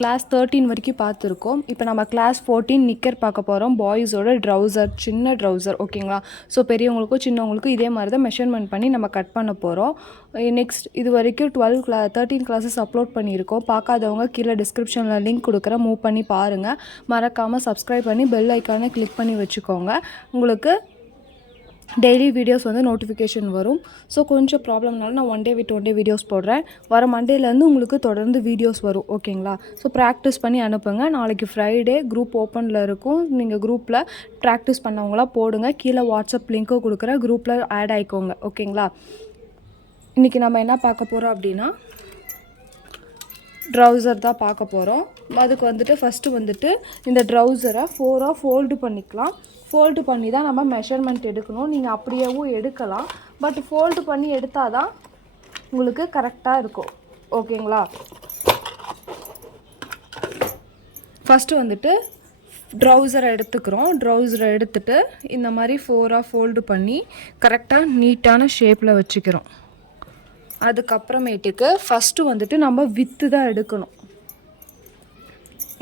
Class 13 வரைக்கும் பார்த்துருக்கோம். இப்போ நம்ம கிளாஸ் 14 நிக்கர் பார்க்க போகிறோம். பாய்ஸோட ட்ரௌசர், சின்ன ட்ரௌசர், ஓகேங்களா? ஸோ பெரியவங்களுக்கும் சின்னவங்களுக்கும் இதே மாதிரி தான் மெஷர்மெண்ட் பண்ணி நம்ம கட் பண்ண போகிறோம். நெக்ஸ்ட் இது வரைக்கும் 13 கிளாஸஸ் அப்லோட் பண்ணியிருக்கோம். பார்க்காதவங்க கீழே டிஸ்கிரிப்ஷனில் லிங்க் கொடுக்குறேன், மூவ் பண்ணி பாருங்கள். மறக்காமல் சப்ஸ்கிரைப் பண்ணி பெல் ஐக்கானை கிளிக் பண்ணி வச்சுக்கோங்க. உங்களுக்கு டெய்லி வீடியோஸ் வந்து நோட்டிஃபிகேஷன் வரும். ஸோ கொஞ்சம் ப்ராப்ளம்னால நான் ஒன் டே வீடியோஸ் போடுறேன். வர மண்டேலேருந்து உங்களுக்கு தொடர்ந்து வீடியோஸ் வரும், ஓகேங்களா? ஸோ ப்ராக்டிஸ் பண்ணி அனுப்புங்க. நாளைக்கு ஃப்ரைடே குரூப் ஓப்பனில் இருக்கும். நீங்கள் குரூப்பில் ப்ராக்டிஸ் பண்ணவங்களாம் போடுங்க. கீழே வாட்ஸ்அப் லிங்க்கும் கொடுக்குறேன், குரூப்பில் ஆட் ஆகிக்கோங்க, ஓகேங்களா? இன்றைக்கி நம்ம என்ன பார்க்க போகிறோம் அப்படின்னா ட்ரௌசர் தான் பார்க்க போகிறோம். அதுக்கு வந்துட்டு ஃபஸ்ட்டு வந்துட்டு இந்த ட்ரௌசரை 4ஆக ஃபோல்டு பண்ணிக்கலாம். ஃபோல்டு பண்ணி தான் நம்ம மெஷர்மெண்ட் எடுக்கணும். நீங்கள் அப்படியேவும் எடுக்கலாம், பட் ஃபோல்டு பண்ணி எடுத்தால் தான் உங்களுக்கு கரெக்டாக இருக்கும், ஓகேங்களா? ஃபஸ்ட்டு வந்துட்டு ட்ரௌசரை எடுத்துக்கிறோம். ட்ரௌசரை எடுத்துகிட்டு இந்த மாதிரி 4ஆக ஃபோல்டு பண்ணி கரெக்டாக நீட்டான ஷேப்பில் வச்சுக்கிறோம். அதுக்கப்புறமேட்டுக்கு ஃபஸ்ட்டு வந்துட்டு நம்ம வித்து தான் எடுக்கணும்.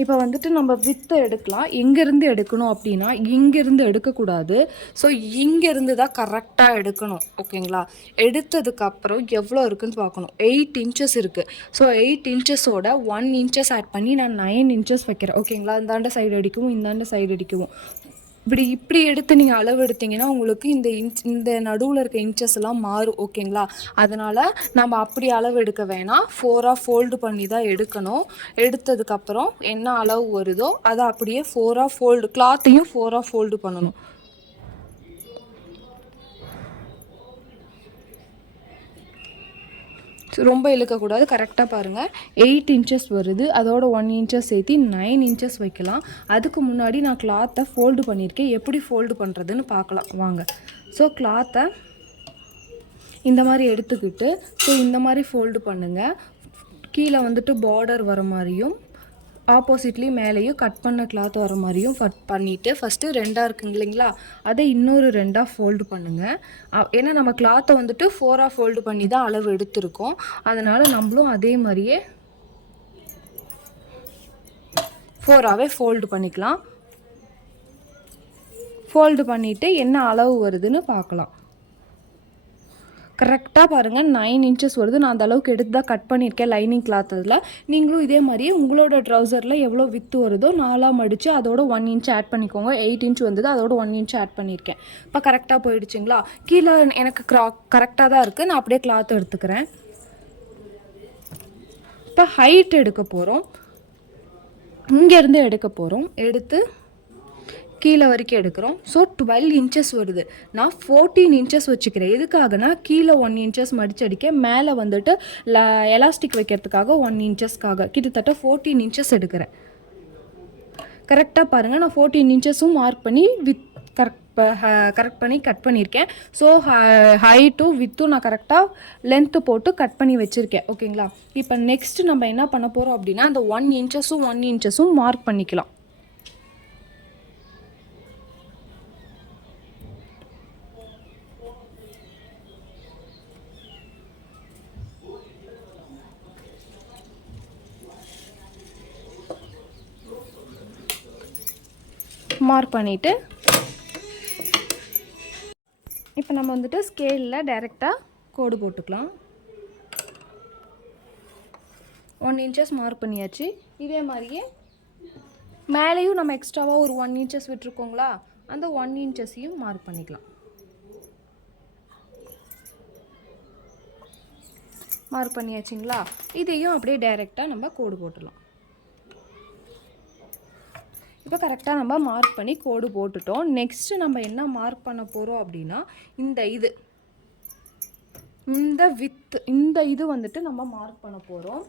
இப்போ வந்துட்டு நம்ம வித்தை எடுக்கலாம். எங்கேருந்து எடுக்கணும் அப்படின்னா இங்கேருந்து எடுக்கக்கூடாது. ஸோ இங்கேருந்து தான் கரெக்டாக எடுக்கணும், ஓகேங்களா? எடுத்ததுக்கப்புறம் எவ்வளோ இருக்குதுன்னு பார்க்கணும். 8 இன்ச்சஸ் இருக்குது. ஸோ 8 இன்ச்சஸோட 1 இன்ச்சஸ் ஆட் பண்ணி நான் 9 இன்ச்சஸ் வைக்கிறேன், ஓகேங்களா? இந்தாண்ட சைடு அடிக்கவும் இந்தாண்ட சைடு அடிக்கவும். இப்படி எடுத்து நீங்கள் அளவு எடுத்திங்கன்னா உங்களுக்கு இந்த நடுவில் இருக்க இன்ச்சஸ் எல்லாம் மாறும், ஓகேங்களா? அதனால் நம்ம அப்படி அளவு எடுக்க வேணாம், 4ஆக ஃபோல்டு பண்ணி தான் எடுக்கணும். எடுத்ததுக்கப்புறம் என்ன அளவு வருதோ அதை அப்படியே 4ஆக ஃபோல்டு, கிளாத்தையும் 4ஆக ஃபோல்டு பண்ணணும். ரொம்ப இழுக்கக்கூடாது, கரெக்டாக பாருங்கள். 8 இன்ச்சஸ் வருது, அதோட 1 இன்ச்சஸ் சேர்த்து 9 இன்ச்சஸ் வைக்கலாம். அதுக்கு முன்னாடி நான் கிளாத்தை ஃபோல்டு பண்ணியிருக்கேன். எப்படி ஃபோல்டு பண்ணுறதுன்னு பார்க்கலாம் வாங்க. ஸோ கிளாத்தை இந்த மாதிரி எடுத்துக்கிட்டு இந்த மாதிரி ஃபோல்டு பண்ணுங்கள். கீழே வந்துட்டு பார்டர் வர மாதிரியும் ஆப்போசிட்லி மேலேயும் கட் பண்ண கிளாத் வர மாதிரியும் கட் பண்ணிவிட்டு ஃபஸ்ட்டு 2ஆக இருக்குங்க இல்லைங்களா, அதை இன்னொரு 2ஆக ஃபோல்டு பண்ணுங்கள். ஏன்னா நம்ம கிளாத்தை வந்துட்டு 4ஆக ஃபோல்டு பண்ணி தான் அளவு எடுத்திருக்கோம். அதனால் நம்மளும் அதே மாதிரியே 4ஆகவே ஃபோல்டு பண்ணிக்கலாம். ஃபோல்டு பண்ணிவிட்டு என்ன அளவு வருதுன்னு பார்க்கலாம். கரெக்டாக பாருங்கள், 9 இன்ச்சஸ் வருது. நான் அந்த அளவுக்கு எடுத்து தான் கட் பண்ணியிருக்கேன் லைனிங் கிளாத். அதில் நீங்களும் இதே மாதிரியே உங்களோட ட்ரௌசரில் எவ்வளோ வித்து வருதோ 4ஆக மடித்து அதோட 1 இன்ச் ஆட் பண்ணிக்கோங்க. 8 இன்ச் வந்தது, அதோட 1 இன்ச் ஆட் பண்ணியிருக்கேன். இப்போ கரெக்டாக போயிடுச்சுங்களா? கீழே எனக்கு கரெக்டாக தான் இருக்குது. நான் அப்படியே கிளாத் எடுத்துக்கிறேன். இப்போ ஹைட் எடுக்க போகிறோம். இங்கேருந்து எடுக்க போகிறோம். எடுத்து கீழே வரைக்கும் எடுக்கிறோம். ஸோ 12 இன்ச்சஸ் வருது. நான் 14 இன்ச்சஸ் வச்சுக்கிறேன். எதுக்காகனா கீழே 1 இன்ச்சஸ் மடிச்சடிக்க, மேலே வந்துட்டு எலாஸ்டிக் வைக்கிறதுக்காக 1 இன்ச்சஸ்க்காக கிட்டத்தட்ட 14 இன்ச்சஸ் எடுக்கிறேன். கரெக்டாக பாருங்கள், நான் 14 இன்ச்சஸும் மார்க் பண்ணி கரெக்ட் பண்ணி கட் பண்ணியிருக்கேன். ஸோ ஹைட்டும் வித்தும் நான் கரெக்டாக லென்த்து போட்டு கட் பண்ணி வச்சுருக்கேன், ஓகேங்களா? இப்போ நெக்ஸ்ட்டு நம்ம என்ன பண்ண போகிறோம் அப்படின்னா அந்த 1 இன்ச்சஸும் மார்க் பண்ணிக்கலாம். மார்க் பண்ணிவிட்டு இப்போ நம்ம வந்துட்டு ஸ்கேலில் டைரெக்டாக கோடு போட்டுக்கலாம். 1 இன்ச்சஸ் மார்க் பண்ணியாச்சு. இதே மாதிரியே மேலேயும் நம்ம எக்ஸ்ட்ராவாக ஒரு 1 இன்ச்சஸ் விட்டுருக்கோங்களா, அந்த 1 இன்ச்சஸையும் மார்க் பண்ணிக்கலாம். மார்க் பண்ணியாச்சுங்களா? இதையும் அப்படியே டைரெக்டாக நம்ம கோடு போட்டுடலாம். இப்போ கரெக்டாக நம்ம மார்க் பண்ணி கோடு போட்டுட்டோம். நெக்ஸ்ட்டு நம்ம என்ன மார்க் பண்ண போகிறோம் அப்படின்னா இந்த இது வந்துட்டு நம்ம மார்க் பண்ண போகிறோம்.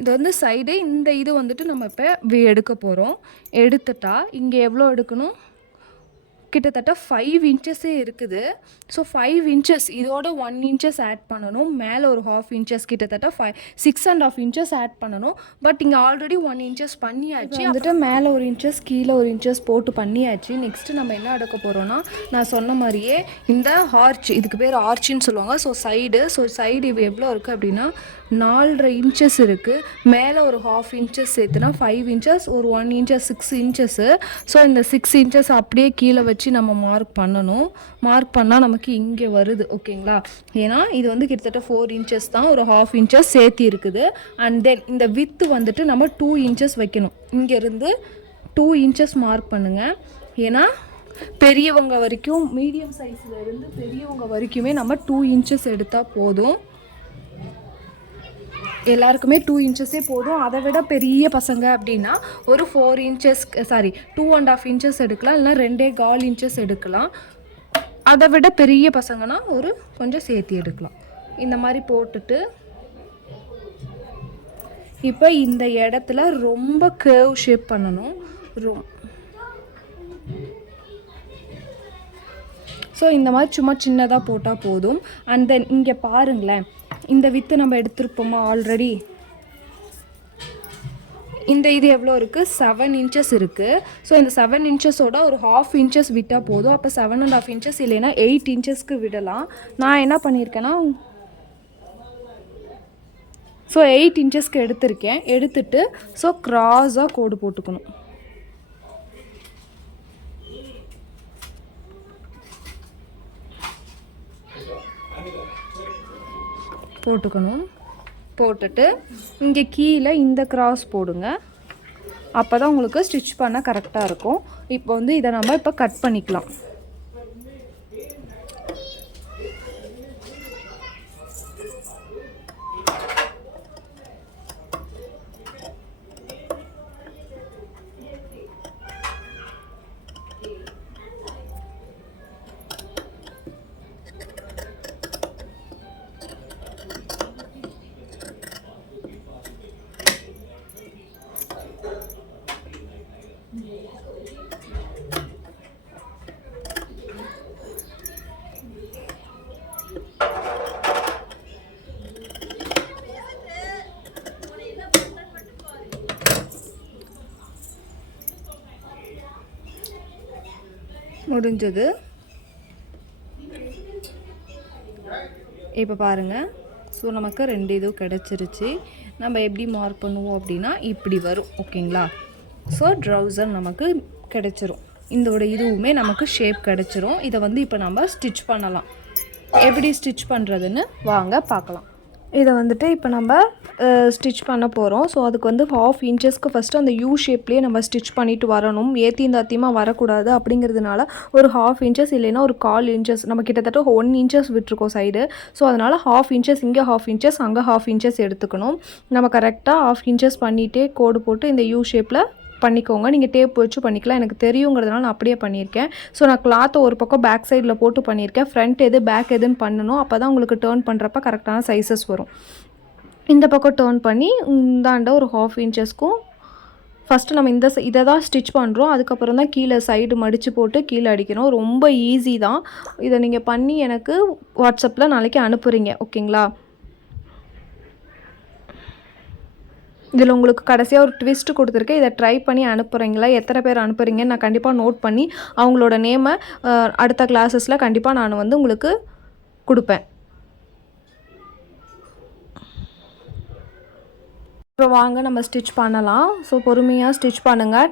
இது வந்து சைடு, இந்த இது வந்துட்டு நம்ம இப்போ எடுக்க போகிறோம். எடுத்துட்டா இங்கே எவ்வளோ எடுக்கணும்? கிட்டத்தட்ட 5 இன்ச்சஸே இருக்குது. ஸோ 5 இன்ச்சஸ் இதோட 1 இன்ச்சஸ் ஆட் பண்ணணும். மேலே ஒரு 1/2 இன்ச்சஸ், கிட்டத்தட்ட 6.5 இன்ச்சஸ் ஆட் பண்ணணும். பட் இங்கே ஆல்ரெடி 1 இன்ச்சஸ் பண்ணியாச்சு. வந்துட்டு மேலே ஒரு இன்ச்சஸ் கீழே ஒரு இன்ச்சஸ் போட்டு பண்ணியாச்சு. நெக்ஸ்ட்டு நம்ம என்ன எடுக்க போகிறோன்னா, நான் சொன்ன மாதிரியே இந்த ஆர்ச், இதுக்கு பேர் ஆர்ச்சின்னு சொல்லுவாங்க. ஸோ சைடு இது எவ்வளோ இருக்குது அப்படின்னா 4.5 இன்ச்சஸ் இருக்குது. மேலே ஒரு 1/2 இன்ச்சஸ் சேர்த்துனா 5 இன்ச்சஸ், ஒரு 1 இன்ச்சஸ் 6 இன்ச்சஸ்ஸு. ஸோ இந்த 6 இன்ச்சஸ் அப்படியே கீழே வச்சு நம்ம மார்க் பண்ணணும். மார்க் பண்ணால் நமக்கு இங்கே வருது. ஓகேங்களா? ஏன்னா இது வந்து கிட்டத்தட்ட 4 இன்ச்சஸ் தான், ஒரு 1/2 இன்ச்சஸ் சேர்த்தி இருக்குது. அண்ட் தென் இந்த வித்து வந்துட்டு நம்ம 2 இன்ச்சஸ் வைக்கணும். இங்கேருந்து 2 இன்ச்சஸ் மார்க் பண்ணுங்கள். ஏன்னா பெரியவங்க வரைக்கும், மீடியம் சைஸில் இருந்து பெரியவங்க வரைக்குமே நம்ம 2 இன்ச்சஸ் எடுத்தால் போதும். எல்லாருக்குமே 2 இன்ச்சஸே போதும். அதை விட பெரிய பசங்க அப்படின்னா ஒரு 4 இன்ச்சஸ் 2.5 இன்ச்சஸ் எடுக்கலாம், இல்லைனா 2.25 இன்ச்சஸ் எடுக்கலாம். அதை விட பெரிய பசங்கன்னா ஒரு கொஞ்சம் சேர்த்து எடுக்கலாம். இந்த மாதிரி போட்டுட்டு இப்போ இந்த இடத்துல ரொம்ப கேர்வ் ஷேப் பண்ணணும். ஸோ இந்த மாதிரி சும்மா சின்னதாக போட்டால் போதும். அண்ட் தென் இங்கே பாருங்களேன், இந்த வித்து நம்ம எடுத்துருப்போமா ஆல்ரெடி. இந்த இது எவ்வளோ இருக்குது? 7 இன்ச்சஸ் இருக்குது. ஸோ இந்த 7 இன்ச்சஸோட ஒரு 1/2 இன்ச்சஸ் விட்டால் போதும். அப்போ 7.5 இன்ச்சஸ் இல்லைன்னா 8 இன்ச்சஸ்க்கு விடலாம். நான் என்ன பண்ணியிருக்கேன்னா, ஸோ 8 இன்ச்சஸ்க்கு எடுத்திருக்கேன். எடுத்துட்டு ஸோ க்ராஸாக கோடு போட்டுக்கணும். போட்டுட்டு இங்கே கீழே இந்த கிராஸ் போடுங்க. அப்போ தான் உங்களுக்கு ஸ்டிச் பண்ண கரெக்டாக இருக்கும். இப்போ வந்து இதை நம்ம இப்போ கட் பண்ணிக்கலாம். முடிஞ்சது. இப்போ பாருங்கள், ஸோ நமக்கு 2 இதுவும் கிடச்சிருச்சு. நம்ம எப்படி மார்க் பண்ணுவோம் அப்படின்னா இப்படி வரும். ஓகேங்களா? ஸோ ட்ரௌசர் நமக்கு கிடச்சிரும். இதோட இதுவுமே நமக்கு ஷேப் கிடச்சிரும். இதை வந்து இப்போ நம்ம ஸ்டிச் பண்ணலாம். எப்படி ஸ்டிச் பண்ணுறதுன்னு வாங்க பார்க்கலாம். இதை வந்துட்டு இப்போ நம்ம ஸ்டிச் பண்ண போகிறோம். ஸோ அதுக்கு வந்து 1/2 இன்ச்சஸ்க்கு ஃபஸ்ட்டு அந்த யூ ஷேப்லேயே நம்ம ஸ்டிச் பண்ணிவிட்டு வரணும். ஏற்றிந்தாத்தியமாக வரக்கூடாது. அப்படிங்கிறதுனால ஒரு 1/2 இன்ச்சஸ் இல்லைன்னா ஒரு 1/4 இன்ச்சஸ், நம்ம கிட்டத்தட்ட 1 இன்ச்சஸ் விட்டுருக்கோம் சைடு. ஸோ அதனால் 1/2 இன்ச்சஸ் இங்கே 1/2 இன்ச்சஸ் அங்கே 1/2 இன்ச்சஸ் எடுத்துக்கணும். நம்ம கரெக்டாக 1/2 இன்ச்சஸ் பண்ணிகிட்டே கோடு போட்டு இந்த யூ ஷேப்பில் பண்ணிக்கோங்க. நீங்கள் டேப் வச்சு பண்ணிக்கலாம். எனக்கு தெரியுங்கிறதுனால நான் அப்படியே பண்ணியிருக்கேன். ஸோ நான் கிளாத்தை ஒரு பக்கம் பேக் சைடில் போட்டு பண்ணியிருக்கேன். ஃப்ரண்ட் எது பேக் எதுன்னு பண்ணணும். அப்போ தான் உங்களுக்கு டேர்ன் பண்ணுறப்ப கரெக்டான சைஸஸ் வரும். இந்த பக்கம் டேர்ன் பண்ணி இந்தாண்ட ஒரு 1/2 இன்ச்சஸ்க்கும் ஃபஸ்ட்டு நம்ம இதை தான் ஸ்டிச் பண்ணுறோம். அதுக்கப்புறம் தான் கீழே சைடு மடித்து போட்டு கீழே அடிக்கணும். ரொம்ப ஈஸி தான். இதை நீங்கள் பண்ணி எனக்கு வாட்ஸ்அப்பில் நாளைக்கு அனுப்புகிறீங்க. ஓகேங்களா? இதில் உங்களுக்கு கடைசியாக ஒரு ட்விஸ்ட் கொடுத்துருக்கேன். இதை ட்ரை பண்ணி அனுப்புகிறீங்களா? எத்தனை பேர் அனுப்புகிறீங்கன்னு நான் கண்டிப்பாக நோட் பண்ணி அவங்களோட நேமை அடுத்த கிளாஸஸில் கண்டிப்பாக நான் வந்து உங்களுக்கு கொடுப்பேன். இப்போ வாங்க நம்ம ஸ்டிச் பண்ணலாம். ஸோ பொறுமையாக ஸ்டிச் பண்ணுங்கள்.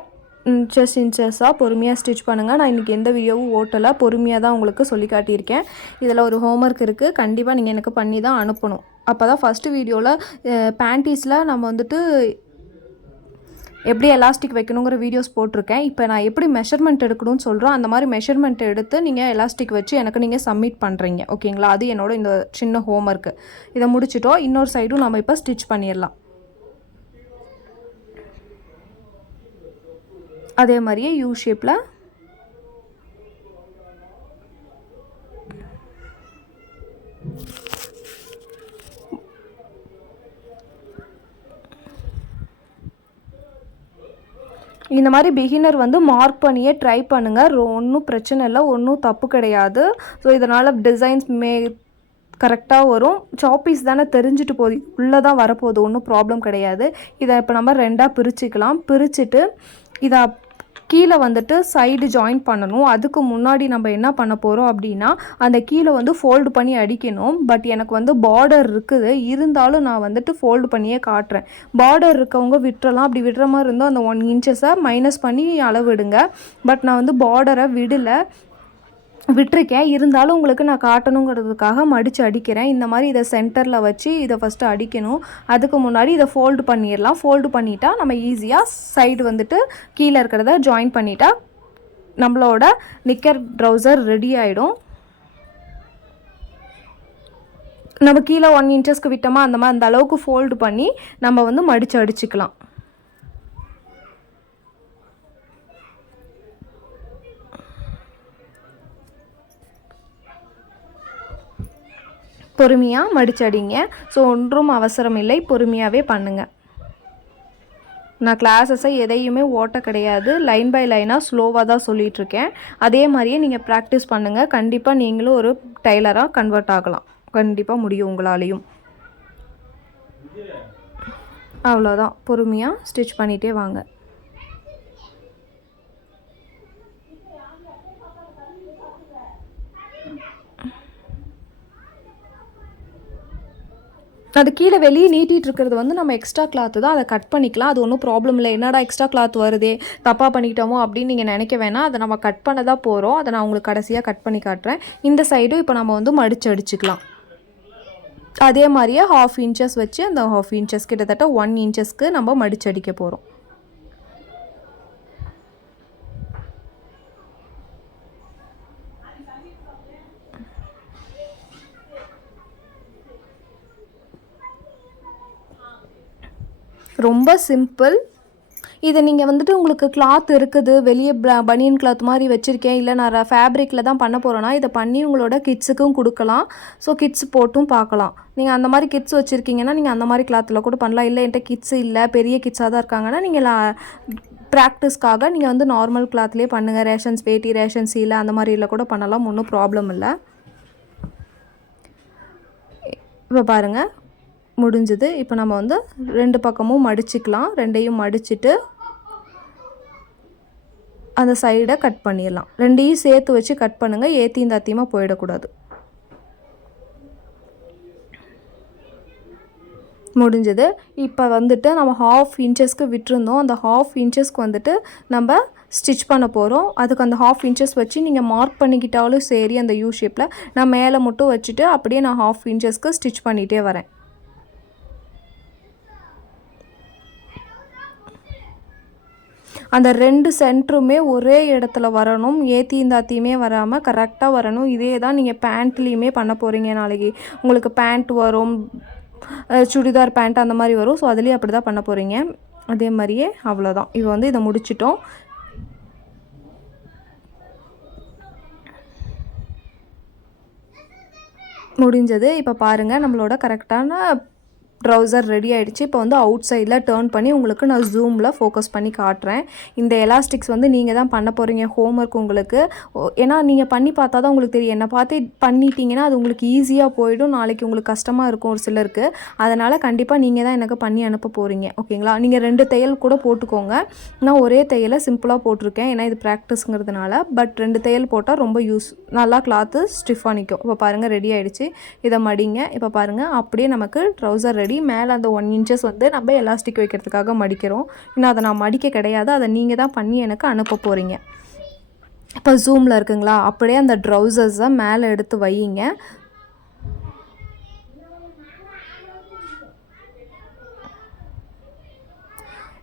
இன்ச்சஸாக பொறுமையாக ஸ்டிச் பண்ணுங்கள். நான் இன்றைக்கி எந்த வீடியோவும் ஓட்டலை, பொறுமையாக தான் உங்களுக்கு சொல்லி காட்டியிருக்கேன். இதில் ஒரு ஹோம்ஒர்க் இருக்குது. கண்டிப்பாக நீங்கள் எனக்கு பண்ணி தான் அனுப்பணும். அப்போ தான் ஃபஸ்ட்டு வீடியோவில் பேண்டீஸில் நம்ம வந்துட்டு எப்படி எலாஸ்டிக் வைக்கணுங்கிற வீடியோஸ் போட்டிருக்கேன். இப்போ நான் எப்படி மெஷர்மெண்ட் எடுக்கணும்னு சொல்கிறோம். அந்த மாதிரி மெஷர்மெண்ட் எடுத்து நீங்கள் எலாஸ்டிக் வச்சு எனக்கு நீங்கள் சப்மிட் பண்ணுறீங்க. ஓகேங்களா? அது என்னோட இந்த சின்ன ஹோம்ஒர்க்கு. இதை முடிச்சிட்டோம். இன்னொரு சைடும் நம்ம இப்போ ஸ்டிச் பண்ணிடலாம். அதே மாதிரியே யூ ஷேப்பில் இந்த மாதிரி பிகினர் வந்து மார்க் பண்ணியே ட்ரை பண்ணுங்கள். ஒன்றும் பிரச்சனை இல்லை, ஒன்றும் தப்பு கிடையாது. ஸோ இதனால் டிசைன்ஸ் கரெக்டாக வரும். சாப்பீஸ் தானே தெரிஞ்சுட்டு போகுது, உள்ளே தான் வரப்போகுது, ஒன்றும் ப்ராப்ளம் கிடையாது. இதை இப்போ நம்ம 2ஆக பிரிச்சுக்கலாம். பிரிச்சுட்டு இதை கீழே வந்துட்டு சைடு ஜாயின் பண்ணணும். அதுக்கு முன்னாடி நம்ம என்ன பண்ண போகிறோம் அப்படின்னா அந்த கீழே வந்து ஃபோல்டு பண்ணி அடிக்கணும். பட் எனக்கு வந்து பார்டர் இருக்குது, இருந்தாலும் நான் வந்துட்டு ஃபோல்டு பண்ணியே காட்டுறேன். பார்டர் இருக்கவங்க விட்டுறலாம், அப்படி விடுற மாதிரி இருந்தால் அந்த 1 இன்ச்சஸை மைனஸ் பண்ணி அளவிடுங்க. பட் நான் வந்து பார்டரை விட்டுருக்கேன், இருந்தாலும் உங்களுக்கு நான் காட்டணுங்கிறதுக்காக மடித்து அடிக்கிறேன். இந்த மாதிரி இதை சென்டரில் வச்சு இதை ஃபஸ்ட்டு அடிக்கணும். அதுக்கு முன்னாடி இதை ஃபோல்டு பண்ணிடலாம். ஃபோல்டு பண்ணிட்டா நம்ம ஈஸியாக சைடு வந்துட்டு கீழே இருக்கிறத ஜாயின் பண்ணிட்டா நம்மளோட நிக்கர் ட்ரௌசர் ரெடி ஆகிடும். நம்ம கீழே 1 இன்ச்சஸ்க்கு விட்டோமா அந்த அளவுக்கு ஃபோல்டு பண்ணி நம்ம வந்து மடித்து அடிச்சுக்கலாம். பொறுமையாக மடிச்சடிங்க. ஸோ ஒன்றும் அவசரம் இல்லை, பொறுமையாகவே பண்ணுங்கள். நான் கிளாஸஸை எதையுமே ஓட்ட கிடையாது, லைன் பை லைனாக ஸ்லோவாக தான் சொல்லிகிட்ருக்கேன். அதே மாதிரியே நீங்கள் ப்ராக்டிஸ் பண்ணுங்கள். கண்டிப்பாக நீங்களும் ஒரு டைலராக கன்வெர்ட் ஆகலாம். கண்டிப்பாக முடியும் உங்களாலேயும். அவ்வளோதான், பொறுமையாக ஸ்டிச் பண்ணிகிட்டே வாங்க. அது கீழே வெளியே நீட்டிகிட்டு இருக்கிறது வந்து நம்ம எக்ஸ்ட்ரா கிளாத்து தான், அதை கட் பண்ணிக்கலாம். அது ஒன்றும் ப்ராப்ளம் இல்லை. என்னடா எக்ஸ்ட்ரா கிளாத் வருதே, தப்பாக பண்ணிக்கிட்டோமோ அப்படின்னு நீங்கள் நினைக்க வேணாம். அதை நம்ம கட் பண்ண தான் போகிறோம். அதை நான் உங்களுக்கு கடைசியாக கட் பண்ணி காட்டுறேன். இந்த சைடும் இப்போ நம்ம வந்து மடித்து அடிச்சுக்கலாம். அதே மாதிரியே 1/2 இன்ச்சஸ் வச்சு அந்த 1/2 இன்ச்சஸ் கிட்டத்தட்ட 1 இன்ச்சஸ்க்கு நம்ம மடித்து அடிக்க போகிறோம். ரொம்ப சிம்பிள். இதை நீங்கள் வந்துட்டு உங்களுக்கு கிளாத் இருக்குது, வெளியே பனியன் கிளாத் மாதிரி வச்சுருக்கேன், இல்லை நான் ஃபேப்ரிக்கில் தான் பண்ண போகிறேன்னா இதை பண்ணி உங்களோட கிட்ஸுக்கும் கொடுக்கலாம். ஸோ கிட்ஸ் போட்டும் பார்க்கலாம். நீங்கள் அந்த மாதிரி கிட்ஸ் வச்சுருக்கீங்கன்னா நீங்கள் அந்த மாதிரி கிளாத்தில் கூட பண்ணலாம். இல்லை என்கிட்ட கிட்ஸ் இல்லை, பெரிய கிட்ஸாக தான் இருக்காங்கன்னா நீங்கள் ப்ராக்டிஸ்க்காக நீங்கள் வந்து நார்மல் கிளாத்லேயே பண்ணுங்கள். ரேஷன்ஸ் வேட்டி, ரேஷன் சீலை அந்த மாதிரியில் கூட பண்ணலாம், ஒன்றும் ப்ராப்ளம் இல்லை. இப்போ பாருங்கள், முடிஞ்சது. இப்போ நம்ம வந்து 2 பக்கமும் மடிச்சுக்கலாம். 2ஐயும் மடிச்சுட்டு அந்த சைடை கட் பண்ணிடலாம். 2ஐயும் சேர்த்து வச்சு கட் பண்ணுங்கள், ஏற்றியும் தாத்தியமாக போயிடக்கூடாது. முடிஞ்சது. இப்போ வந்துட்டு நம்ம 1/2 இன்ச்சஸ்க்கு விட்டுருந்தோம். அந்த 1/2 இன்ச்சஸ்க்கு வந்துட்டு நம்ம ஸ்டிச் பண்ண போகிறோம். அதுக்கு அந்த 1/2 இன்ச்சஸ் வச்சு நீங்கள் மார்க் பண்ணிக்கிட்டாலும் சரி, அந்த யூ ஷேப்பில் நான் மேலே மட்டும் வச்சுட்டு அப்படியே நான் 1/2 இன்ச்சஸ்க்கு ஸ்டிச் பண்ணிகிட்டே வரேன். அந்த 2 சென்டருமே ஒரே இடத்துல வரணும், ஏற்றியும் தாத்தியுமே வராமல் கரெக்டாக வரணும். இதே தான் நீங்கள் பேண்ட்லேயுமே பண்ண போகிறீங்க. நாளைக்கு உங்களுக்கு பேண்ட் வரும், சுடிதார் பேண்ட் அந்த மாதிரி வரும். ஸோ அதுலேயும் அப்படி தான் பண்ண போகிறீங்க. அதே மாதிரியே அவ்வளோதான். இப்போ வந்து இதை முடிச்சிட்டோம். முடிஞ்சது. இப்போ பாருங்கள், நம்மளோட கரெக்டான ட்ரௌசர் ரெடி ஆகிடுச்சு. இப்போ வந்து அவுட் சைடில் டேர்ன் பண்ணி உங்களுக்கு நான் ஜூமில் ஃபோக்கஸ் பண்ணி காட்டுறேன். இந்த எலாஸ்டிக்ஸ் வந்து நீங்கள் தான் பண்ண போகிறீங்க, ஹோம்ஒர்க் உங்களுக்கு. ஏன்னா நீங்கள் பண்ணி பார்த்தா தான் உங்களுக்கு தெரியும். என்னை பார்த்து பண்ணிட்டீங்கன்னா அது உங்களுக்கு ஈஸியாக போயிடும், நாளைக்கு உங்களுக்கு கஷ்டமாக இருக்கும் ஒரு சிலருக்கு. அதனால் கண்டிப்பாக நீங்கள் தான் எனக்கு பண்ணி அனுப்ப போகிறீங்க, ஓகேங்களா? நீங்கள் 2 தையல் கூட போட்டுக்கோங்க. நான் ஒரே தையலை சிம்பிளாக போட்டிருக்கேன், ஏன்னா இது ப்ராக்டிஸ்ங்கிறதுனால. பட் 2 தையல் போட்டால் ரொம்ப நல்லா கிளாத்து ஸ்டிஃபாக நிற்கும். இப்போ பாருங்கள், ரெடி ஆகிடுச்சு. இதை மடிங்க. இப்போ பாருங்கள், அப்படியே நமக்கு ட்ரௌசர் ரெடி. மேலே அந்த 1 இன்ச்சஸ் வந்து நம்ம எலாஸ்டிக் வைக்கிறதுக்காக மடிக்கிறோம். இன்னும் அதை நான் மடிக்க கிடையாது, அதை நீங்கள் தான் பண்ணி எனக்கு அனுப்ப போகிறீங்க. இப்போ ஜூமில் இருக்குங்களா, அப்படியே அந்த ட்ரௌசர்ஸை மேலே எடுத்து வையுங்க.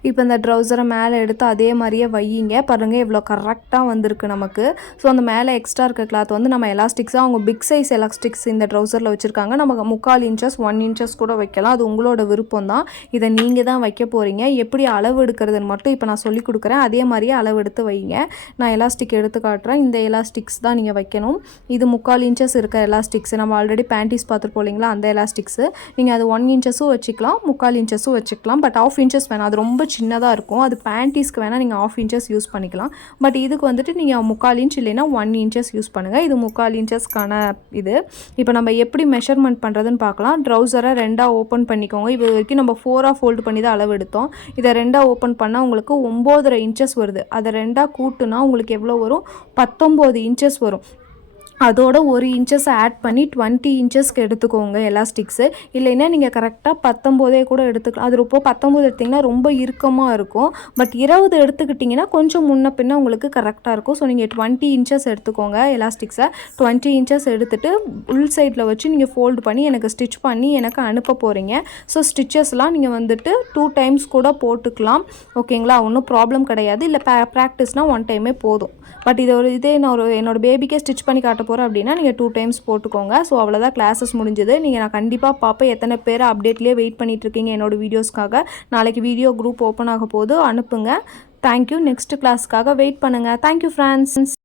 இப்போ இந்த ட்ரௌசரை மேலே எடுத்து அதே மாதிரியே வையிங்க. பாருங்கள் எவ்வளோ கரெக்டாக வந்திருக்கு நமக்கு. ஸோ அந்த மேலே எக்ஸ்ட்ரா இருக்க கிளாத் வந்து நம்ம எலாஸ்டிக்ஸாக, அவங்க பிக் சைஸ் எலாஸ்டிக்ஸ் இந்த ட்ரௌசரில் வச்சுருக்காங்க. நமக்கு 3/4 இன்ச்சஸ் 1 இன்ச்சஸ் கூட வைக்கலாம், அது உங்களோட விருப்பம் தான். இதை நீங்கள் தான் வைக்க போகிறீங்க. எப்படி அளவு எடுக்கிறதுன்னு மட்டும் இப்போ நான் சொல்லி கொடுக்குறேன், அதே மாதிரியே அளவு எடுத்து வைங்க. நான் எலாஸ்டிக் எடுத்து காட்டுறேன். இந்த எலாஸ்டிக்ஸ் தான் நீங்கள் வைக்கணும். இது 3/4 இன்ச்சஸ் இருக்க எலாஸ்டிக்ஸ், நம்ம ஆல்ரெடி பேண்டிஸ் பார்த்துருப்போம் இல்லைங்களா, அந்த எலாஸ்டிக்ஸு. நீங்கள் அது 1 இன்ச்சஸும் வச்சுக்கலாம், 3/4 இன்ச்சஸும் வச்சுக்கலாம். பட் 1/2 இன்ச்சஸ் வேணும், அது ரொம்ப சின்னதாக இருக்கும். அது பேண்டீஸ்க்கு வேணால் நீங்கள் 1/2 இன்ச்சஸ் யூஸ் பண்ணிக்கலாம். பட் இதுக்கு வந்துட்டு நீங்கள் 3/4 இன்ச் இல்லைன்னா 1 இன்ச்சஸ் யூஸ் பண்ணுங்கள். இது 3/4 இன்ச்சஸ்க்கான இது. இப்போ நம்ம எப்படி மெஷர்மெண்ட் பண்ணுறதுன்னு பார்க்கலாம். ட்ரௌசரை 2ஆக ஓப்பன் பண்ணிக்கோங்க. இது வரைக்கும் நம்ம 4ஆக ஃபோல்டு பண்ணி தான் அளவு எடுத்தோம். இதை 2ஆக ஓப்பன் பண்ணால் உங்களுக்கு 9.5 இன்ச்சஸ் வருது. அதை 2ஆக கூட்டுனா உங்களுக்கு எவ்வளோ வரும்? 19 இன்ச்சஸ் வரும். அதோட 1 இன்ச்சஸ் ஆட் பண்ணி 20 இன்ச்சஸ்க்கு எடுத்துக்கோங்க எலாஸ்டிக்ஸு. இல்லைன்னா நீங்கள் கரெக்டாக 19 கூட எடுத்துக்கலாம். அது ரொம்ப 19 எடுத்திங்கன்னா ரொம்ப இறுக்கமாக இருக்கும். பட் 20 எடுத்துக்கிட்டிங்கன்னா கொஞ்சம் முன்ன பின்ன உங்களுக்கு கரெக்டாக இருக்கும். ஸோ நீங்கள் 20 இன்ச்சஸ் எடுத்துக்கோங்க எலாஸ்டிக்ஸை. 20 இன்ச்சஸ் எடுத்துகிட்டு உள் சைடில் வச்சு நீங்கள் ஃபோல்டு பண்ணி எனக்கு ஸ்டிச் பண்ணி எனக்கு அனுப்ப போகிறீங்க. ஸோ ஸ்டிச்சஸ்லாம் நீங்கள் வந்துட்டு 2 டைம்ஸ் கூட போட்டுக்கலாம். ஓகேங்களா? ஒன்றும் ப்ராப்ளம் கிடையாது. இல்லை ப்ராக்டிஸ்னால் 1 டைமே போதும். பட் இதே நான் என்னோடய பேபிக்கே ஸ்டிச் பண்ணி காட்ட போகிறேன் அப்படின்னா நீங்கள் 2 டைம்ஸ் போட்டுக்கோங்க. ஸோ அவ்வளோதான், கிளாஸஸ் முடிஞ்சது. நான் கண்டிப்பாக பார்ப்பேன் எத்தனை பேர் அப்டேட்லேயே வெயிட் பண்ணிகிட்ருக்கீங்க என்னோடய வீடியோஸ்க்காக. நாளைக்கு வீடியோ குரூப் ஓப்பன் ஆக போது அனுப்புங்க. தேங்க்யூ. நெக்ஸ்ட் கிளாஸ்க்காக வெயிட் பண்ணுங்கள். Thank you friends.